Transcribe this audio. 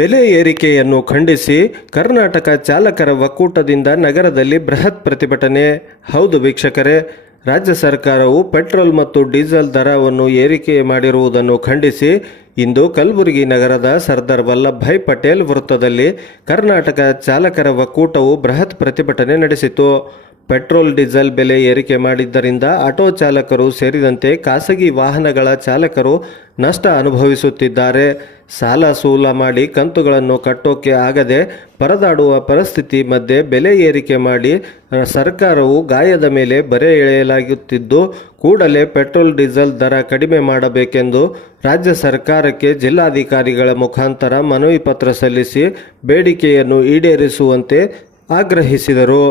ಬೆಲೆ ಏರಿಕೆಯನ್ನು ಖಂಡಿಸಿ ಕರ್ನಾಟಕ ಚಾಲಕರ ಒಕ್ಕೂಟದಿಂದ ನಗರದಲ್ಲಿ ಬೃಹತ್ ಪ್ರತಿಭಟನೆ. ಹೌದು ವೀಕ್ಷಕರೇ, ರಾಜ್ಯ ಸರ್ಕಾರವು ಪೆಟ್ರೋಲ್ ಮತ್ತು ಡೀಸೆಲ್ ದರವನ್ನು ಏರಿಕೆ ಮಾಡಿರುವುದನ್ನು ಖಂಡಿಸಿ ಇಂದು ಕಲಬುರಗಿ ನಗರದ ಸರ್ದಾರ್ ವಲ್ಲಭಭಾಯ್ ಪಟೇಲ್ ವೃತ್ತದಲ್ಲಿ ಕರ್ನಾಟಕ ಚಾಲಕರ ಒಕ್ಕೂಟವು ಬೃಹತ್ ಪ್ರತಿಭಟನೆ ನಡೆಸಿತು ಪೆಟ್ರೋಲ್, ಡೀಸೆಲ್ ಬೆಲೆ ಏರಿಕೆ ಮಾಡಿದ್ದರಿಂದ ಆಟೋ ಚಾಲಕರು ಸೇರಿದಂತೆ ಖಾಸಗಿ ವಾಹನಗಳ ಚಾಲಕರು ನಷ್ಟ ಅನುಭವಿಸುತ್ತಿದ್ದಾರೆ. ಸಾಲ ಸೂಲ ಮಾಡಿ ಕಂತುಗಳನ್ನು ಕಟ್ಟೋಕೆ ಆಗದೆ ಪರದಾಡುವ ಪರಿಸ್ಥಿತಿ ಮಧ್ಯೆ ಬೆಲೆ ಏರಿಕೆ ಮಾಡಿ ಸರ್ಕಾರವು ಗಾಯದ ಮೇಲೆ ಬರೆ ಎಳೆಯಲಾಗುತ್ತಿದ್ದು, ಕೂಡಲೇ ಪೆಟ್ರೋಲ್, ಡೀಸೆಲ್ ದರ ಕಡಿಮೆ ಮಾಡಬೇಕೆಂದು ರಾಜ್ಯ ಸರ್ಕಾರಕ್ಕೆ ಜಿಲ್ಲಾಧಿಕಾರಿಗಳ ಮುಖಾಂತರ ಮನವಿ ಪತ್ರ ಸಲ್ಲಿಸಿ ಬೇಡಿಕೆಯನ್ನು ಈಡೇರಿಸುವಂತೆ ಆಗ್ರಹಿಸಿದರು.